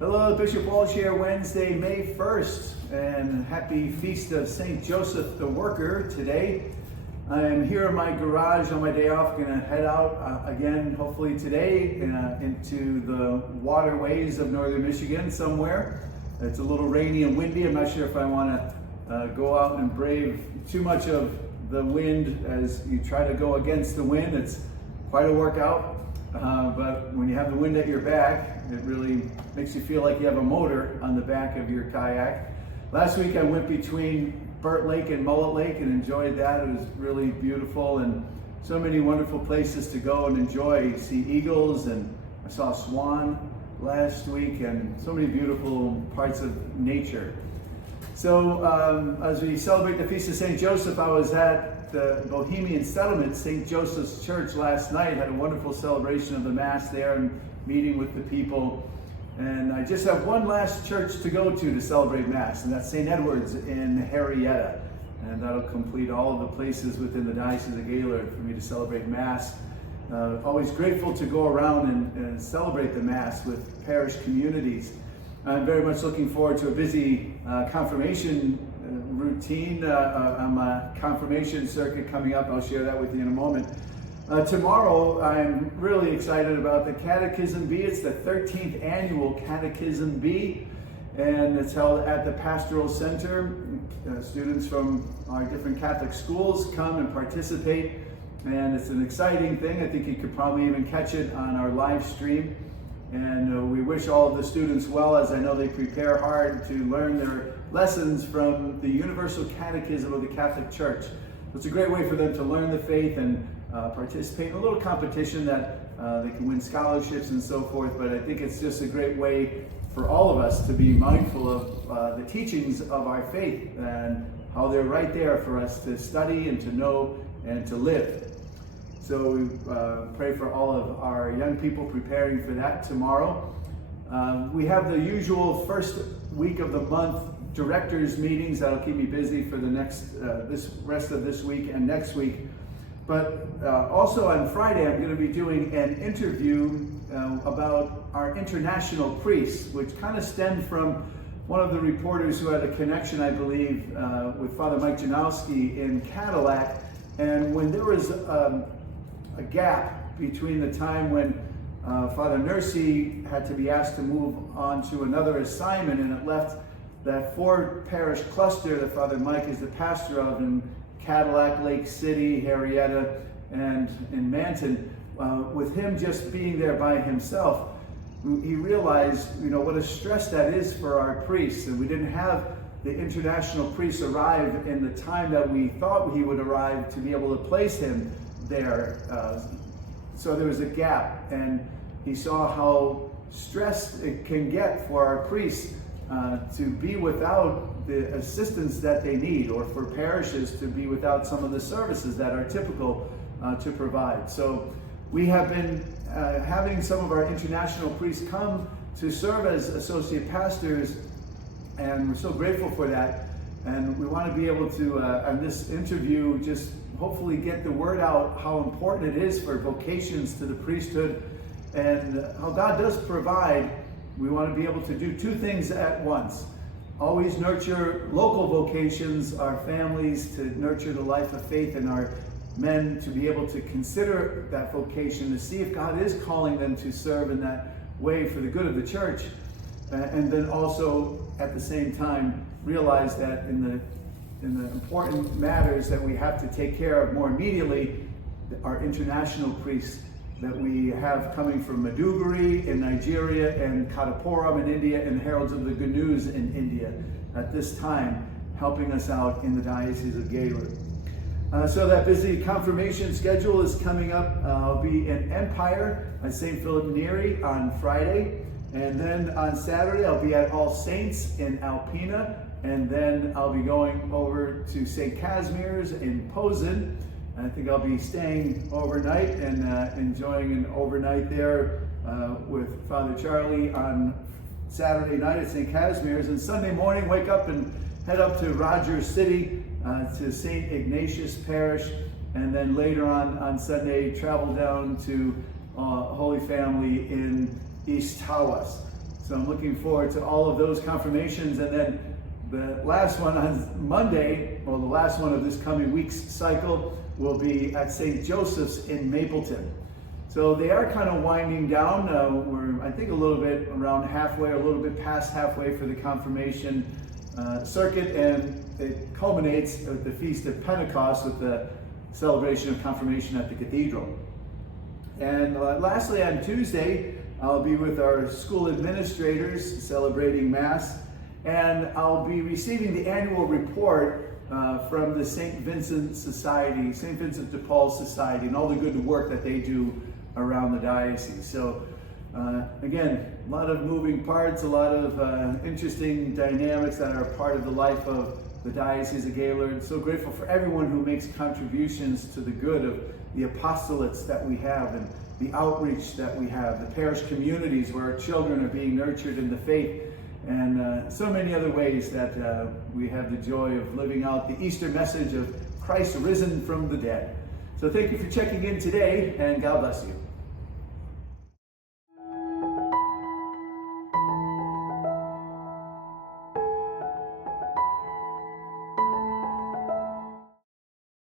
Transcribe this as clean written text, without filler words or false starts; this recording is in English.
Hello, Bishop Walsh here, Wednesday, May 1st, and happy Feast of St. Joseph the Worker today. I am here in my garage on my day off, going to head out again, hopefully today, into the waterways of northern Michigan somewhere. It's a little rainy and windy. I'm not sure if I want to go out and brave too much of the wind as you try to go against the wind. It's quite a workout. But when you have the wind at your back, it really makes you feel like you have a motor on the back of your kayak. Last week I went between Burt Lake and Mullet Lake and enjoyed that. It was really beautiful and so many wonderful places to go and enjoy. See eagles, and I saw a swan last week, and so many beautiful parts of nature. So as we celebrate the Feast of St. Joseph, I was at the Bohemian Settlement, St. Joseph's Church last night. Had a wonderful celebration of the Mass there and meeting with the people. And I just have one last church to go to celebrate Mass, and that's St. Edward's in Henrietta. And that'll complete all of the places within the Diocese of Gaylord for me to celebrate Mass. Always grateful to go around and celebrate the Mass with parish communities. I'm very much looking forward to a busy confirmation routine on my confirmation circuit coming up. I'll share that with you in a moment. Tomorrow, I'm really excited about the Catechism Bee. It's the 13th Annual Catechism Bee, and it's held at the Pastoral Center. Students from our different Catholic schools come and participate, and it's an exciting thing. I think you could probably even catch it on our live stream. And we wish all of the students well, as I know they prepare hard to learn their lessons from the Universal Catechism of the Catholic Church. It's a great way for them to learn the faith and participate in a little competition that they can win scholarships and so forth. But I think it's just a great way for all of us to be mindful of the teachings of our faith and how they're right there for us to study and to know and to live. So we pray for all of our young people preparing for that tomorrow. We have the usual first week of the month directors meetings that'll keep me busy for the next this rest of this week and next week. But also on Friday, I'm going to be doing an interview about our international priests, which kind of stemmed from one of the reporters who had a connection, I believe, with Father Mike Janowski in Cadillac. And when there was a gap between the time when Father Neri had to be asked to move on to another assignment, and it left that 4-parish cluster that Father Mike is the pastor of in Cadillac, Lake City, Henrietta, and in Manton, with him just being there by himself, he realized, what a stress that is for our priests. And we didn't have the international priests arrive in the time that we thought he would arrive to be able to place him there. So there was a gap, and he saw how stressed it can get for our priests to be without the assistance that they need, or for parishes to be without some of the services that are typical to provide. So we have been having some of our international priests come to serve as associate pastors, and we're so grateful for that. And we want to be able to, on this interview, just hopefully get the word out how important it is for vocations to the priesthood and how God does provide. We want to be able to do two things at once. Always nurture local vocations, our families, to nurture the life of faith, and our men to be able to consider that vocation, to see if God is calling them to serve in that way for the good of the church. And then also at the same time realize that in the important matters that we have to take care of more immediately, our international priests that we have coming from Maiduguri in Nigeria and Katapuram in India and Heralds of the Good News in India at this time, helping us out in the Diocese of Gaylord. So that busy confirmation schedule is coming up. I'll be in Empire at St. Philip Neri on Friday, and then on Saturday I'll be at All Saints in Alpena, and then I'll be going over to St. Casimir's in Posten. I think I'll be staying overnight and enjoying an overnight there with Father Charlie on Saturday night at St. Casimir's. And Sunday morning, wake up and head up to Rogers City to St. Ignatius Parish. And then later on Sunday, travel down to Holy Family in East Tawas. So I'm looking forward to all of those confirmations. And then the last one on Monday, or the last one of this coming week's cycle, will be at St. Joseph's in Mapleton. So they are kind of winding down. We're, I think, a little bit around halfway, a little bit past halfway for the confirmation circuit, and it culminates with the Feast of Pentecost with the celebration of confirmation at the cathedral. And lastly, on Tuesday, I'll be with our school administrators celebrating Mass, and I'll be receiving the annual report from the St. Vincent Society, St. Vincent de Paul Society, and all the good work that they do around the diocese. So again, a lot of moving parts, a lot of interesting dynamics that are part of the life of the Diocese of Gaylord. So grateful for everyone who makes contributions to the good of the apostolates that we have, and the outreach that we have, the parish communities where our children are being nurtured in the faith, and so many other ways that we have the joy of living out the Easter message of Christ risen from the dead. So thank you for checking in today, and God bless you.